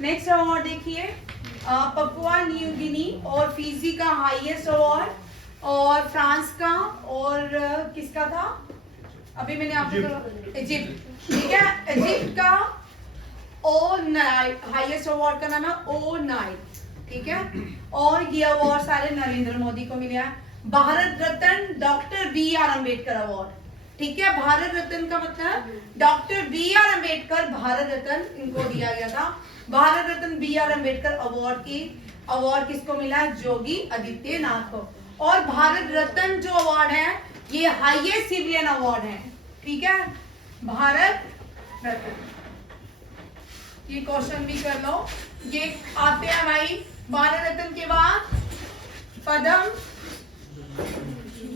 Next award देखिए, Papua New Guinea और Fiji का हाईएस्ट अवार्ड, और फ्रांस का, और किसका था अभी मैंने आपको, इजिप्ट। ठीक है, इजिप्ट का ओ नाइट हाईएस्ट अवार्ड का नाम है ओ नाइट। ठीक है, और ये अवार्ड सारे नरेंद्र मोदी को मिले हैं। Bharat Ratna doctor B R Ambedkar award. ठीक है, भारत रत्न का मतलब doctor B R Ambedkar, Bharat Ratna इनको दिया गया था। Bharat Ratna B R Ambedkar award किसको मिला है? योगी आदित्यनाथ को। और भारत रत्न जो अवार्ड है ये हाईएस्ट सिविलियन अवार्ड है। ठीक है, भारत रत्न, ये क्वेश्चन भी कर लो। ये आते हैं भाई भारत रत्न के बाद पद्म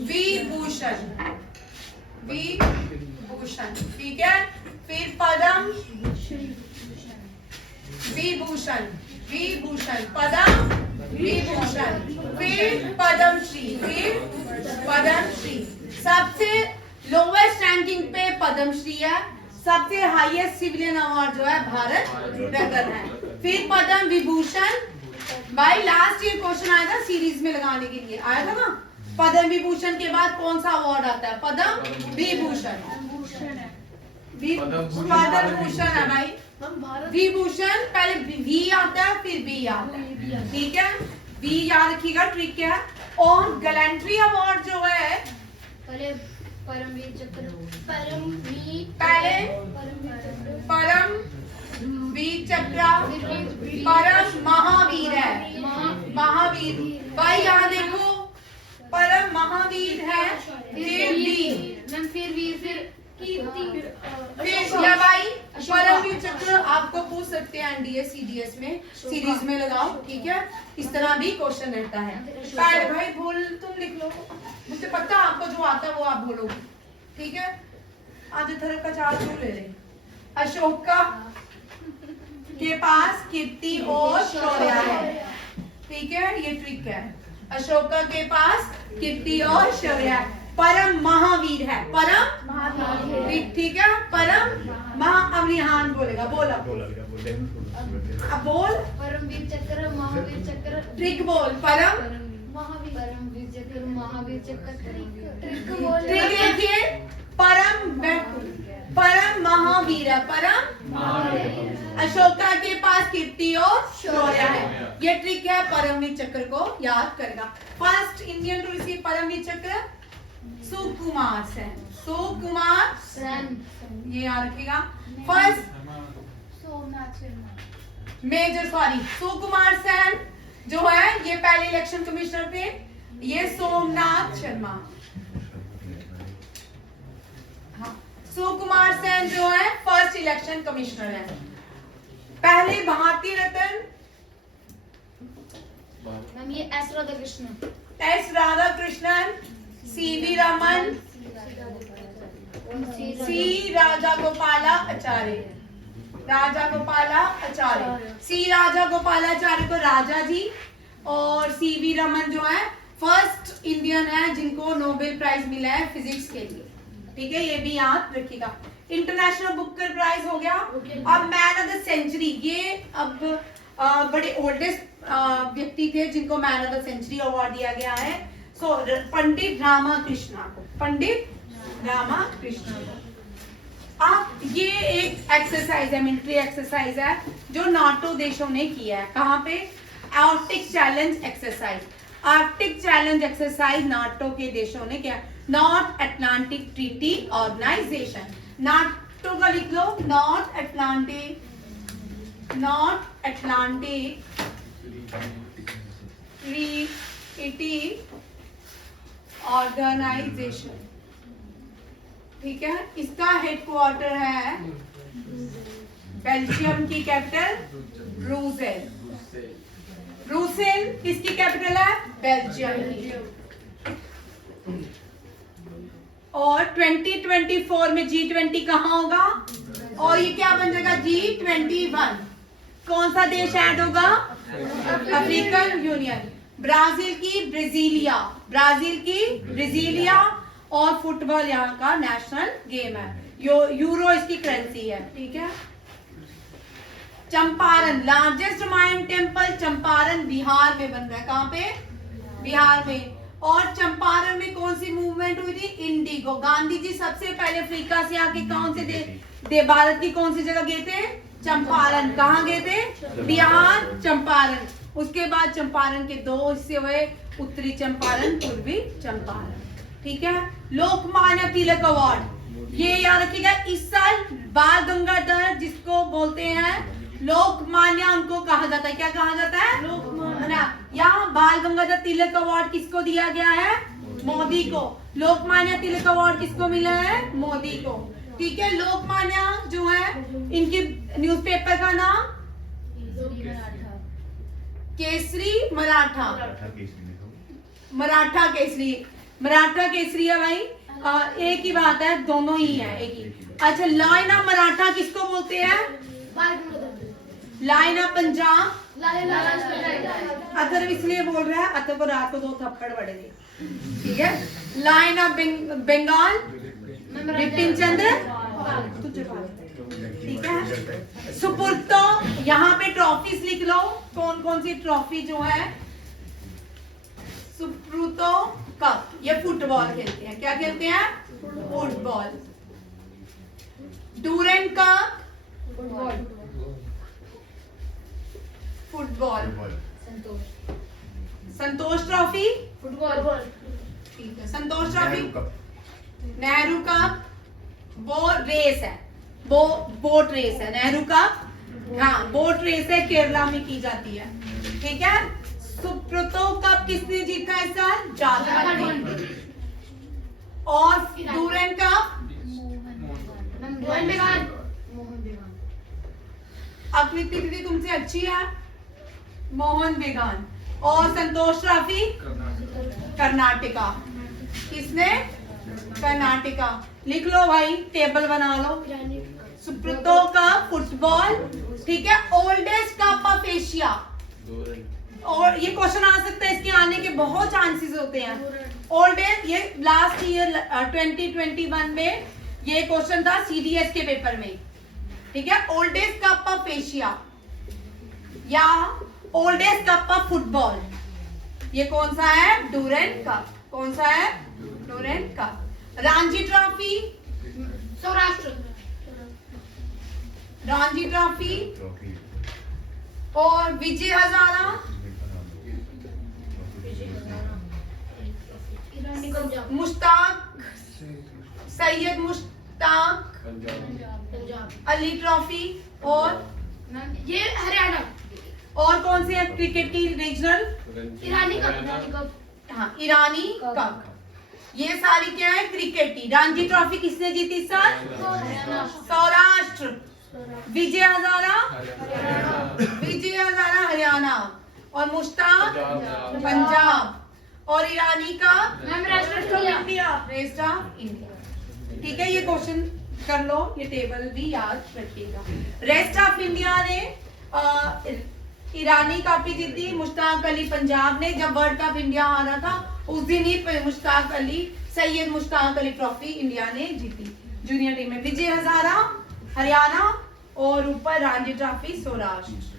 विभूषण, विभूषण। ठीक है, फिर पद्म विभूषण, विभूषण, पद्म विभूषण, फिर पद्मश्री, फिर पद्मश्री। सबसे लोवेस्ट रैंकिंग पे पद्मश्री है, सबसे हाईएस्ट सिविलियन अवार्ड जो है भारत रत्न है। फिर पद्म विभूषण, भाई लास्ट ईयर क्वेश्चन आया था सीरीज में लगाने के लिए, आया था ना। पद्म विभूषण के बाद कौन सा अवार्ड आता है? पद्म विभूषण, पद्म भूषण है भाई। विभूषण पहले वी आता है फिर बी आता है। ठीक है, वी याद रखिएगा, ट्रिक क्या है। और गैलेंट्री अवार्ड जो है पहले परमवीर चक्र, परमवीर चक्र, परम महावीर है, महावीर। भाई यहाँ देखो, परम महावीर है, फिर वीर, फिर वीर, फिर कीर्ति, फिर या भाई परमवीर चक्र आपको पूछ सकते हैं एनडीए सीडीएस में, सीरीज में लगाओ। ठीक है, इस तरह भी क्वेश्चन रहता है। पहले भाई बोल, तुम लिख लो, मुझे पता आपको जो आता है वो आप बोलोगे। ठीक है, आज तरफ का चार्ज क्यों ले रहे? अशोका के पास कीर्ति और शौर्य है। ठीक है, ये ट्रिक है। अशोका के पास कीर्ति और शौर्य है। परम महावीर है, परम महावीर। ठीक है, परम महा, अब रिहान बोलेगा, बोला अब बोल। परमवीर चक्र, महावीर चक्र, ट्रिक बोल। परम महावीर, परमवीर चक्र, महावीर चक्र, ट्रिक बोल। ट्रिक देखिए, परम महावीर है, परम महावीर। अशोका के पास कीर्ति और शौर्य है, ये ट्रिक है। परमवीर चक्र को याद करेगा। First Indian to receive Param Vir Chakra Sukumar Sen, Sukumar Sen, ये याद रखिएगा। First major, sorry, Sukumar Sen जो है ये पहले इलेक्शन कमिश्नर थे। ये सोमनाथ शर्मा, हाँ, सुकुमार सेन जो है फर्स्ट इलेक्शन कमिश्नर है। पहले भारतीय रत्न ये S Radhakrishnan, S Radhakrishnan, CV Raman, C Raja Gopala Acharya, Raja Gopala Acharya. C Raja Gopalacharya को राजा जी, और सीवी रमन जो है फर्स्ट इंडियन है जिनको नोबेल प्राइज मिला है फिजिक्स के लिए। ठीक है, ये भी याद रखिएगा। इंटरनेशनल बुकर प्राइज हो गया। अब मैन ऑफ द सेंचुरी, ये अब बड़े ओल्डेस्ट व्यक्ति थे जिनको man of the century award दिया गया है। सो पंडित रामाकृष्णा को, पंडित रामाकृष्णा को। अब ये एक एक्सरसाइज है, मिलिट्री एक्सरसाइज है जो नाटो देशों ने किया है। कहाँ पे? Arctic challenge exercise. Arctic challenge exercise NATO के देशों ने किया। North Atlantic Treaty Organization, NATO का लिख लो, नॉर्थ अटलांटिक ट्रीटी ऑर्गेनाइजेशन। ठीक है, इसका हेडक्वार्टर है बेल्जियम की कैपिटल ब्रुसेल। ब्रुसेल किसकी कैपिटल है? बेल्जियम की। और 2024 में G20 कहाँ होगा? और ये क्या बन जाएगा? G21। कौन सा देश ऐड होगा? African union. ब्राजील की ब्राजीलिया, ब्राजील की ब्राजीलिया। और फुटबॉल यहाँ का नेशनल गेम है। यूरो इसकी करेंसी है। ठीक है, Champaran, largest mine temple Champaran Bihar में बन रहा है। कहाँ पे? बिहार में। और चंपारण में कौन सी मूवमेंट हुई थी? इंडिगो। गांधी जी सबसे पहले अफ्रीका से आके कौन से दे भारत की कौन सी जगह गए थे? चंपारण। कहाँ गए थे? बिहार, चंपारण। उसके बाद चंपारण के दो हिस्से हुए, उत्तरी चंपारण, पूर्वी चंपारण। ठीक है। लोकमान्य तिलक अवार्ड, ये याद रखिएगा, इस साल बाल गंगाधर जिसको बोलते हैं लोकमान्य, उनको कहा जाता है, क्या कहा जाता है? लोकमान्य। यहाँ बाल गंगाधर तिलक अवार्ड किसको दिया गया है? मोदी को। लोकमान्य तिलक अवार्ड किसको मिला है? मोदी को। ठीक है। लोकमान्य जो है, इनकी न्यूज़पेपर का नाम केसरी मराठा, मराठा केसरी, मराठा केसरी है भाई। एक ही बात है, दोनों ही है, एक ही। अच्छा, लाइन ऑफ मराठा किसको बोलते हैं? लाइन ऑफ पंजाब, अतर इसलिए बोल रहा है, अतर को रात को 2 थप्पड़ पड़ेंगे। ठीक है। लाइन ऑफ बंगाल बिपिन चंद्र, ठीक है। सुपुर्तो, यहाँ पे ट्रॉफीज लिख लो, कौन कौन सी ट्रॉफी जो है। सुप्रुतो कप, ये फुटबॉल खेलते हैं। क्या खेलते हैं? Football. Durand cup, football. Santosh trophy, football. ठीक है। संतोष ट्रॉफी, नेहरू कप, वो रेस है, वो बोट रेस है। नेहरू कप, हाँ बोट रेस है, केरला में की जाती है। ठीक है। सुब्रतो कप किसने जीता इस साल? झारखंड ने। और डूरेंट कप आकृति दीदी तुमसे अच्छी है, मोहन बेगान। और संतोष ट्रॉफी कर्नाटका, किसने? कर्नाटका। लिख लो भाई, टेबल बना लो। सुब्रतो कप फुटबॉल, ठीक है। ओल्डेस्ट कप ऑफ एशिया, और ये क्वेश्चन आ सकता है, इसके आने के बहुत चांसेस होते हैं। ओल्डेस्ट, ये लास्ट ईयर 2021 में ये क्वेश्चन था सीडीएस के पेपर में। ठीक है। ओल्डेस्ट कप ऑफ एशिया या ओल्डेस्ट कप ऑफ फुटबॉल, ये कौन सा है? Durand cup. कौन सा है? Durand cup. Ranji trophy, Saurashtra, Ranji trophy. और विजय हजारा, मुश्ताक, सैयद मुश्ताक अली ट्रॉफी। और ये हरियाणा। और कौन से क्रिकेट की रीजनल? ईरानी कप। हाँ, ईरानी कप। ये सारी क्या है? क्रिकेट की। रणजी ट्रॉफी किसने जीती सर? सौराष्ट्र। विजय हजारा, विजय हजारा हरियाणा। और मुश्ताक पंजाब। और ईरानी का रेस्ट ऑफ इंडिया। ठीक है। ये क्वेश्चन कर लो, ये टेबल भी याद रखिएगा। रेस्ट ऑफ इंडिया ने ईरानी कप भी जीती, मुश्ताक अली पंजाब ने। जब वर्ल्ड कप इंडिया हारा था उस दिन ही मुश्ताक अली, सैयद मुश्ताक अली ट्रॉफी इंडिया ने जीती जूनियर टीम में। विजय हजारा हरियाणा और ऊपर रणजी ट्रॉफी सौराष्ट्र।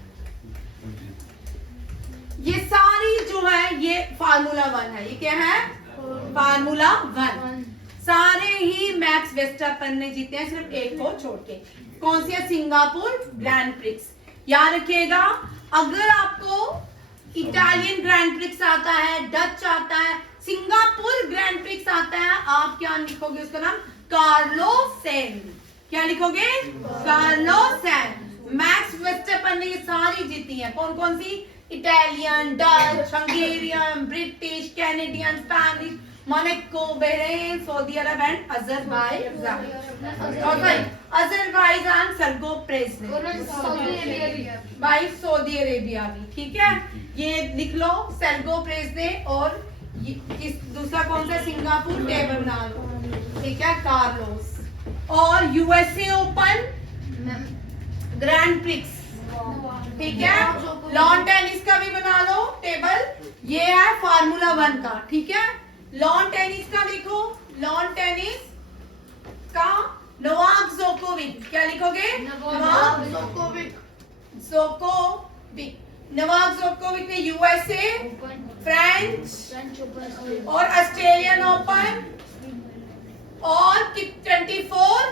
ये सारी जो है ये फार्मूला 1 है। ये क्या है? फार्मूला 1। सारे ही मैक्स वेस्टरपन ने जीते हैं, सिर्फ एक को छोड़ के। कौन सी है? Singapore grand prix. याद रखिएगा, अगर आपको इटालियन ग्रैंड प्रिक्स आता है, डच आता है, सिंगापुर ग्रैंड प्रिक्स आता है, आप क्या लिखोगे? उसका नाम कार्लो सेन। क्या लिखोगे? कार्लो सेन। मैक्स वेस्टरपन ने ये सारी जीती है। कौन कौन सी? Italian, Dutch, Hungarian, British, Canadian, Spanish, Monaco, Bahrain, Saudi Arab and Azerbaijan. Azerbaijan सरगो प्रेस भाई, सऊदी अरेबिया भी। ठीक है। ये लिख लो, सरगो प्रेस ने। और दूसरा कौन सा? सिंगापुर। टेबल बना लो। ठीक है। कार्लोस। और यूएसए ओपन ग्रैंड प्रिक्स। ठीक है। लॉन टेनिस का भी बना लो टेबल, ये है फार्मूला 1 का। ठीक है। लॉन टेनिस का देखो, लॉन टेनिस का नोवाक जोकोविच। क्या लिखोगे? नोवाक जोकोविच। जोकोविक, नोवाक जोकोविक ने USA, open French French open और ऑस्ट्रेलियन ओपन और 24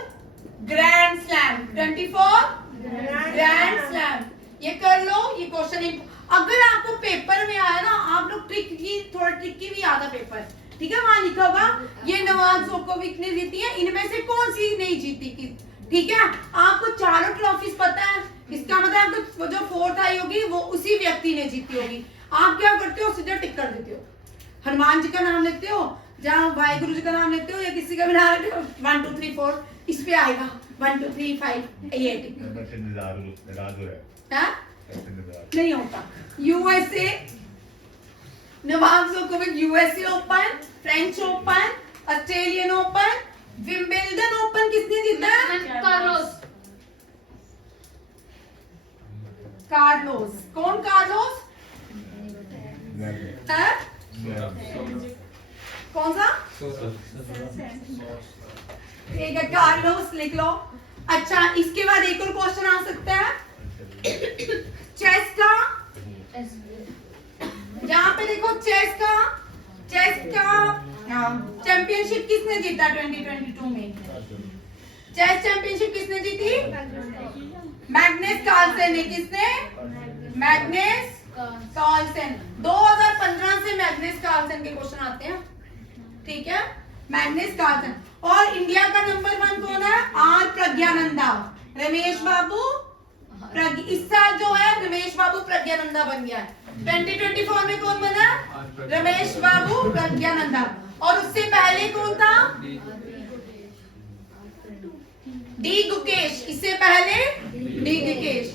ग्रैंड स्लैम, 24 ग्रैंड स्लैम। ये कर लो, ये क्वेश्चन। अगर आपको पेपर में आया ना, आप लोग थोड़ा ट्रिकी भी आता पेपर, ठीक है, वहां लिखा होगा ये नोवाक जोकोविक ने जीती है, इनमें से कौन सी नहीं जीती की, ठीक है। आपको चारों ट्रॉफीज पता है, इसका मतलब आपको जो फोर्थ आई होगी वो उसी व्यक्ति ने जीती होगी। आप क्या करते हो, सीधा टिक कर देते हो, हनुमान जी का नाम लेते हो, जहाँ वाहिगुरु जी का नाम लेते हो या किसी का भी नाम लेते हो, 1 2 3 4 इस पे आएगा, 1 2 3 5 8 नहीं होता। USA, Novak Djokovic USA open, French open, Australian open, Wimbledon open किसने जीता है? Carlos Carlos. कौन कार्लोस? है? कौन सा? ठीक है, कार्लोस लिख लो। अच्छा, इसके बाद एक और क्वेश्चन आ सकता है चेस का, यहाँ पे देखो चेस का चैंपियनशिप किसने जीता 2022 में? चेस चैंपियनशिप किसने जीती? मैग्नस कार्लसन ने। किसने? Magnus Carlsen. 2015 से मैग्नस कार्लसन के क्वेश्चन आते हैं, ठीक है, मैग्नस कार्लसन। और इंडिया का नंबर 1 कौन है? आर प्रज्ञानंदा। रमेश बाबू इस साल जो है रमेश बाबू प्रज्ञानंदा बन गया है। 2024 में कौन बना? रमेश बाबू प्रज्ञानंदा। और उससे पहले कौन था? डी गुकेश। इससे पहले डी गुकेश।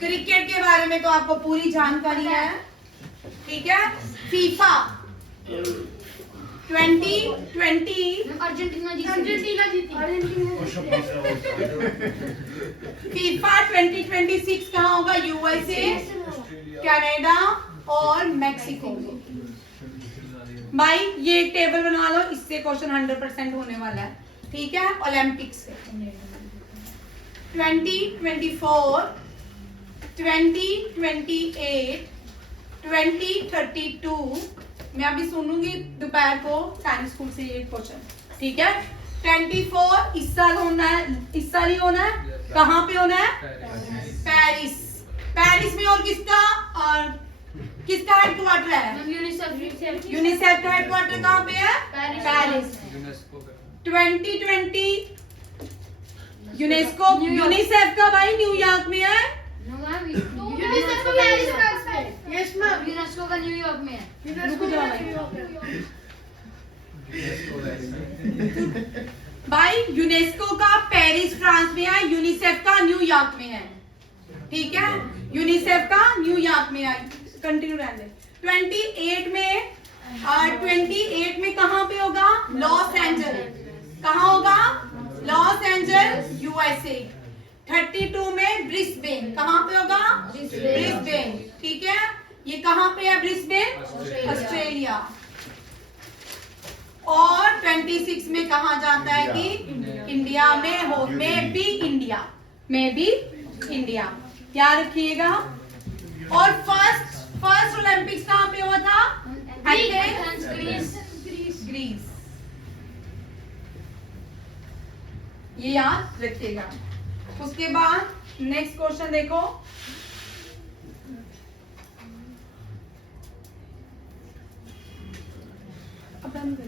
क्रिकेट के बारे में तो आपको पूरी जानकारी है, ठीक है। फीफा 2020 अर्जेंटीना जीती फीफा 2026 कहाँ होगा? यूएसए, कनाडा और मैक्सिको। भाई ये एक टेबल बना लो, इससे क्वेश्चन 100% होने वाला है, ठीक है। ओलंपिक्स से 2024, 2028, 2032 मैं अभी सुनूंगी दोपहर को साइंस स्कूल से ये क्वेश्चन, ठीक है। 24 इस साल होना है, इस साल ही होना है। कहाँ पे होना है? पेरिस। पेरिस में और किसका हेडक्वार्टर है? यूनिसेफ का हेडक्वार्टर कहाँ पे है? पेरिस। 2020 यूनिसेफ का भाई न्यूयॉर्क में है। यूनेस्को का न्यूयॉर्क में है। रुको जाओ भाई, यूनेस्को का पेरिस फ्रांस में है, यूनिसेफ का न्यूयॉर्क में है, ठीक है। यूनिसेफ का न्यूयॉर्क में है। कंटिन्यू रहने। 28 में कहाँ पे होगा? Los Angeles. कहाँ होगा? Los Angeles USA. 32 में ब्रिस्बेन। कहाँ पे होगा? ब्रिस्बेन, ठीक है। ये कहाँ पे है ब्रिस्बेन? ऑस्ट्रेलिया। और 26 में कहा जाता है कि इंडिया में हो, में भी इंडिया, याद रखिएगा। और फर्स्ट ओलंपिक्स कहाँ पे हुआ था? ग्रीस। ये याद रखिएगा। उसके बाद नेक्स्ट क्वेश्चन देखो, अपना नहीं कर